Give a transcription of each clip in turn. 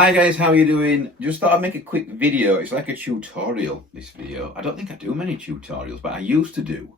Hi guys, how are you doing? Just thought I'd make a quick video. It's like a tutorial, this video. I don't think I do many tutorials, but I used to do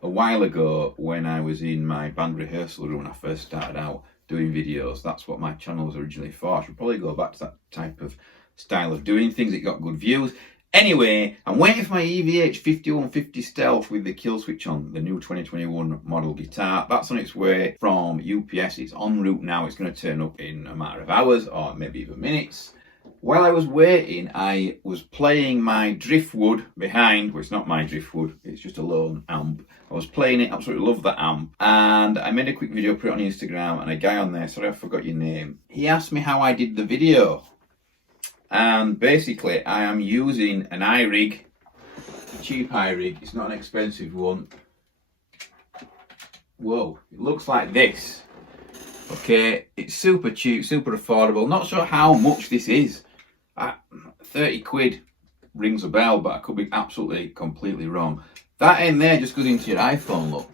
a while ago when I was in my band rehearsal room when I first started out doing videos. That's what my channel was originally for. I should probably go back to that type of style of doing things. It got good views. Anyway, I'm waiting for my EVH 5150 Stealth with the kill switch on, the new 2021 model guitar. That's on its way from UPS. It's en route now. It's going to turn up in a matter of hours or maybe even minutes. While I was waiting, I was playing my Driftwood behind. Well, it's not my Driftwood, it's just a lone amp. I was playing it, absolutely love that amp. And I made a quick video, put it on Instagram, and a guy on there, sorry I forgot your name, he asked me how I did the video. And basically I am using an irig, a cheap irig. It's not an expensive one. Whoa, it looks like this. Okay, it's super cheap, super affordable. Not sure how much this is. 30 quid rings a bell, but I could be absolutely completely wrong. That end there just goes into your iPhone, look.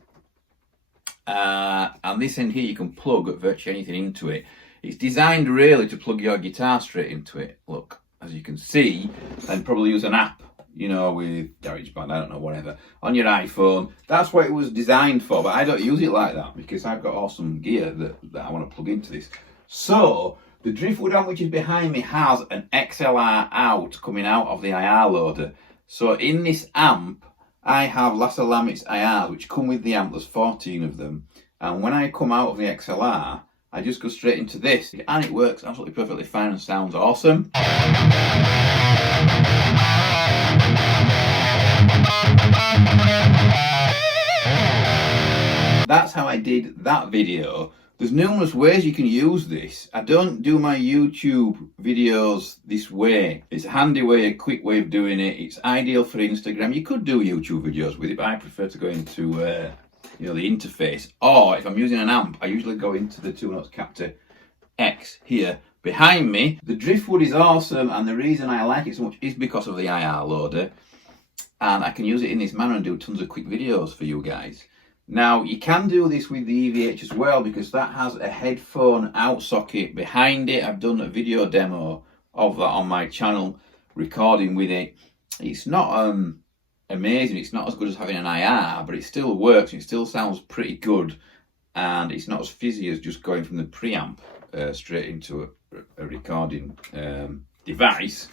And this end here you can plug virtually anything into it. It's designed really to plug your guitar straight into it, look, as you can see, and probably use an app, you know, with GarageBand, I don't know, whatever, on your iPhone. That's what it was designed for, but I don't use it like that because I've got awesome gear that I want to plug into this. So, the Driftwood amp which is behind me has an XLR out coming out of the IR loader. So in this amp, I have Lassa Lamit's IRs which come with the amp, there's 14 of them. And when I come out of the XLR, I just go straight into this, and it works absolutely perfectly fine and sounds awesome. That's how I did that video. There's numerous ways you can use this. I don't do my YouTube videos this way. It's a handy way, a quick way of doing it. It's ideal for Instagram. You could do YouTube videos with it, but I prefer to go into the interface. Or if I'm using an amp, I usually go into the 2-notes captor X here behind me. The Driftwood is awesome, and the reason I like it so much is because of the IR loader, and I can use it in this manner and do tons of quick videos for you guys. Now you can do this with the EVH as well, because that has a headphone out socket behind it. I've done a video demo of that on my channel, recording with it. It's not amazing, it's not as good as having an IR, but it still works, it still sounds pretty good, and it's not as fizzy as just going from the preamp straight into a recording device.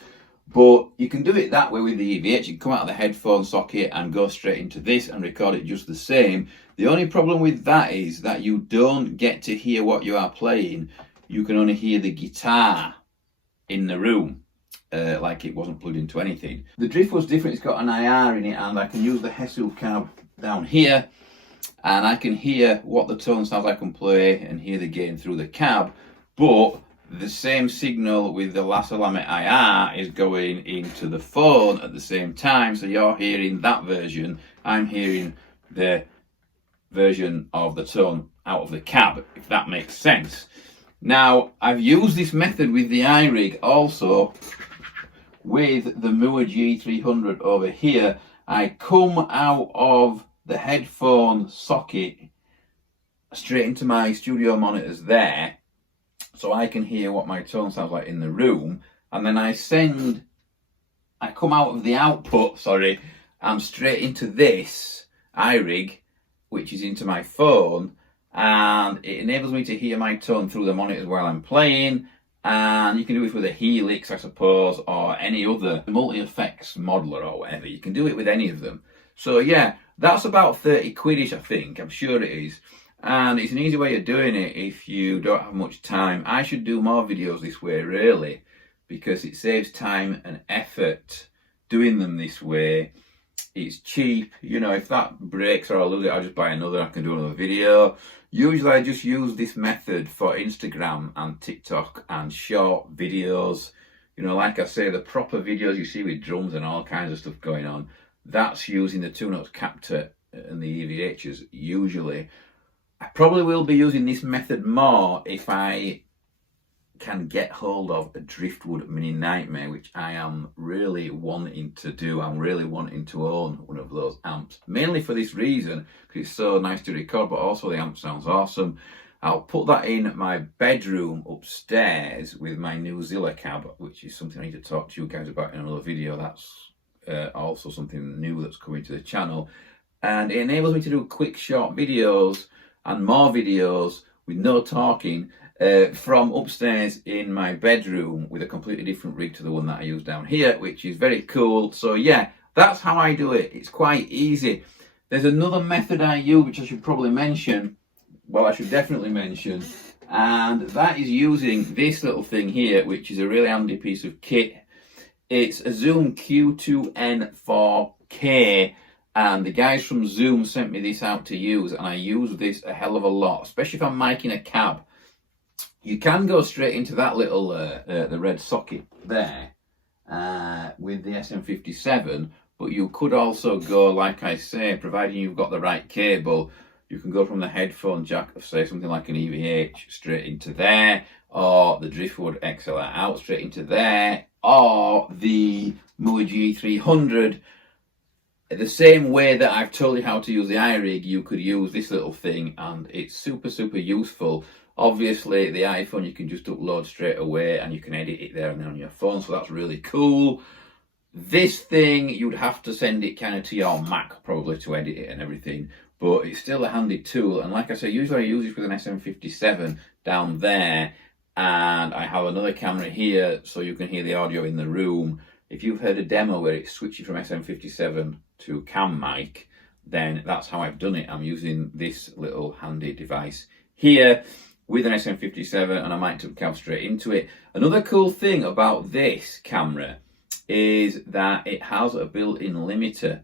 But you can do it that way with the EVH. You can come out of the headphone socket and go straight into this and record it just the same. The only problem with that is that you don't get to hear what you are playing. You can only hear the guitar in the room. Like it wasn't plugged into anything. The Driftwood's different, it's got an IR in it, and I can use the Hessel cab down here, and I can hear what the tone sounds like and play and hear the gain through the cab, but the same signal with the Lassa Lamit IR is going into the phone at the same time, so you're hearing that version, I'm hearing the version of the tone out of the cab, if that makes sense. Now, I've used this method with the irig also with the Moa G300 over here. I come out of the headphone socket straight into my studio monitors there, so I can hear what my tone sounds like in the room, and then I come out of the output, and straight into this irig, which is into my phone, and it enables me to hear my tone through the monitors while I'm playing. And you can do it with a Helix, I suppose, or any other multi-effects modeler or whatever. You can do it with any of them. So yeah, that's about 30 quidish, I think. I'm sure it is. And it's an easy way of doing it if you don't have much time. I should do more videos this way, really, because it saves time and effort doing them this way. It's cheap, you know, if that breaks or I lose it, I'll just buy another, I can do another video. Usually I just use this method for Instagram and TikTok and short videos. You know, like I say, the proper videos you see with drums and all kinds of stuff going on, that's using the 2-notes captor and the EVHs usually. I probably will be using this method more if I can get hold of a Driftwood Mini Nightmare, which I am really wanting to do. I'm really wanting to own one of those amps, mainly for this reason, because it's so nice to record, but also the amp sounds awesome. I'll put that in my bedroom upstairs with my new Zilla cab, which is something I need to talk to you guys about in another video. That's also something new that's coming to the channel. And it enables me to do quick, short videos and more videos with no talking from upstairs in my bedroom with a completely different rig to the one that I use down here, which is very cool. So yeah, that's how I do it. It's quite easy. There's another method I use, which I should probably mention. Well, I should definitely mention, and that is using this little thing here, which is a really handy piece of kit. It's a Zoom Q2N4K, and the guys from Zoom sent me this out to use, and I use this a hell of a lot, especially if I'm miking a cab. You can go straight into that little, the red socket there with the SM57, but you could also go, like I say, providing you've got the right cable, you can go from the headphone jack of, say, something like an EVH straight into there, or the Driftwood XLR out straight into there, or the MUI G300. The same way that I've told you how to use the irig, you could use this little thing, and it's super, super useful. Obviously, the iPhone you can just upload straight away, and you can edit it there and then on your phone, so that's really cool. This thing, you'd have to send it kind of to your Mac, probably, to edit it and everything. But it's still a handy tool, and like I say, usually I use this with an SM57 down there, and I have another camera here so you can hear the audio in the room. If you've heard a demo where it switches from SM57 to cam mic, then that's how I've done it. I'm using this little handy device here with an SM57, and I might up cam straight into it. Another cool thing about this camera is that it has a built-in limiter,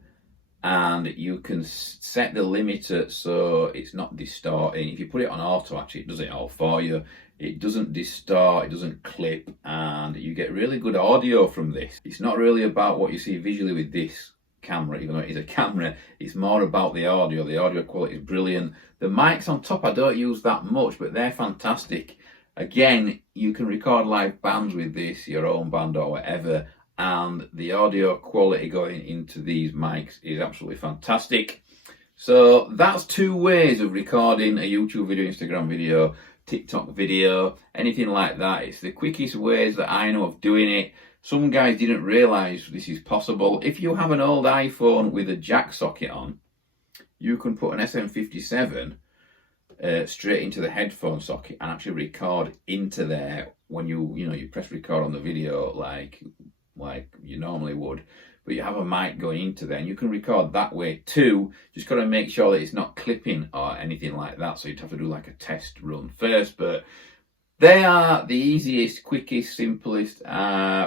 and you can set the limiter so it's not distorting. If you put it on auto, actually, it does it all for you. It doesn't distort, it doesn't clip, and you get really good audio from this. It's not really about what you see visually with this camera, even though it is a camera. It's more about the audio. The audio quality is brilliant. The mics on top I don't use that much, but they're fantastic. Again, you can record live bands with this, your own band or whatever, and the audio quality going into these mics is absolutely fantastic. So that's two ways of recording a YouTube video, Instagram video, TikTok video, anything like that. It's the quickest ways that I know of doing it. Some guys didn't realise this is possible. If you have an old iPhone with a jack socket on, you can put an SM57 straight into the headphone socket and actually record into there when you press record on the video like you normally would, but you have a mic going into there, and you can record that way too. Just got to make sure that it's not clipping or anything like that, so you'd have to do like a test run first. But they are the easiest, quickest, simplest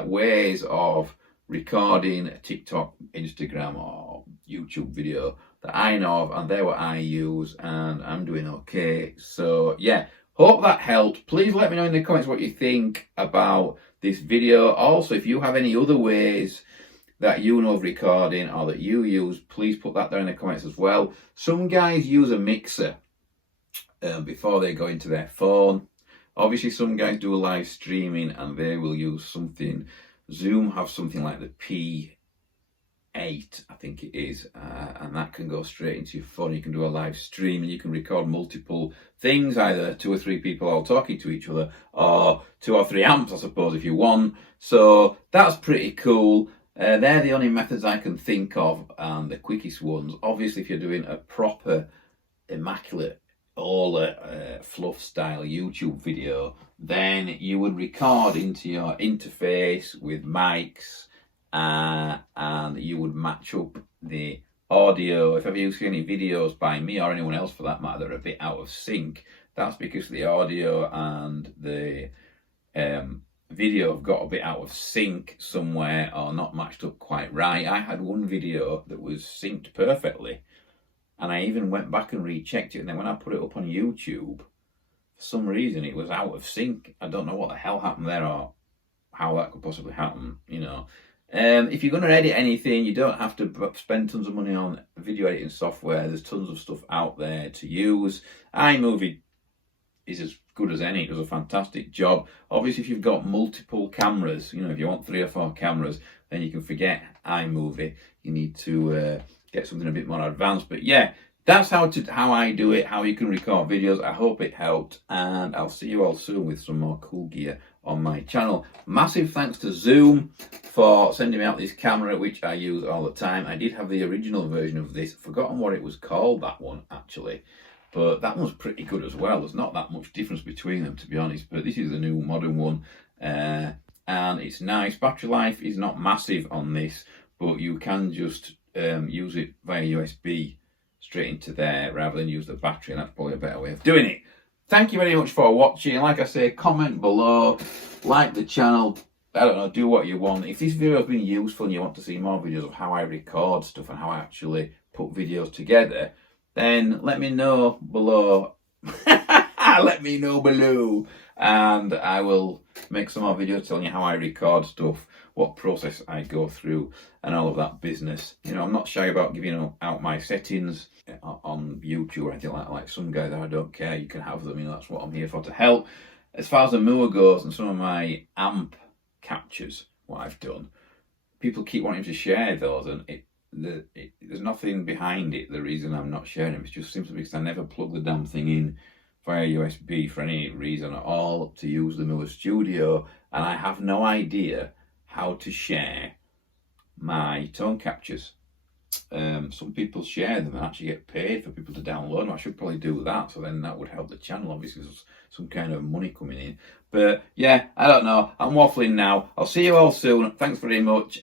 ways of recording a TikTok, Instagram or YouTube video that I know of, and they're what I use, and I'm doing okay. So yeah, hope that helped. Please let me know in the comments what you think about this video. Also, if you have any other ways that you know of recording or that you use, please put that down in the comments as well. Some guys use a mixer before they go into their phone. Obviously, some guys do a live streaming and they will use something. Zoom have something like the P8, I think it is, and that can go straight into your phone. You can do a live stream and you can record multiple things, either 2 or 3 people all talking to each other, or 2 or 3 amps, I suppose, if you want. So that's pretty cool. They're the only methods I can think of, and the quickest ones. Obviously, if you're doing a proper, immaculate, all fluff style YouTube video, then you would record into your interface with mics, and you would match up the audio. If ever you see any videos by me or anyone else for that matter that are a bit out of sync, that's because the audio and the video have got a bit out of sync somewhere or not matched up quite right. I had one video that was synced perfectly, and I even went back and rechecked it, and then when I put it up on YouTube, for some reason it was out of sync. I don't know what the hell happened there or how that could possibly happen, you know. If you're going to edit anything, you don't have to spend tons of money on video editing software. There's tons of stuff out there to use. iMovie is as good as any. It does a fantastic job. Obviously, if you've got multiple cameras, you know, if you want 3 or 4 cameras, then you can forget iMovie. You need to get something a bit more advanced. But yeah, that's how I do it, how you can record videos. I hope it helped, and I'll see you all soon with some more cool gear on my channel. Massive thanks to Zoom for sending me out this camera, which I use all the time. I did have the original version of this, forgotten what it was called, that one actually, but that one's pretty good as well. There's not that much difference between them, to be honest, but this is the new modern one, and it's nice. Battery life is not massive on this, but you can just use it via USB straight into there rather than use the battery, and that's probably a better way of doing it. Thank you very much for watching. Like I say, comment below, like the channel, I don't know, do what you want. If this video has been useful and you want to see more videos of how I record stuff and how I actually put videos together, then let me know below. Let me know below, and I will make some more videos telling you how I record stuff, what process I go through, and all of that business. You know, I'm not shy about giving out my settings on YouTube or anything like that. Like some guys, I don't care, you can have them, you know, that's what I'm here for, to help. As far as the mower goes and some of my amp captures, what I've done, people keep wanting to share those, and there's nothing behind it. The reason I'm not sharing them is just simply because I never plug the damn thing in via USB for any reason at all to use the Mower Studio, and I have no idea how to share my tone captures. Some people share them and actually get paid for people to download them. I should probably do that, so then that would help the channel. Obviously there's some kind of money coming in, but yeah, I don't know, I'm waffling now. I'll see you all soon. Thanks very much.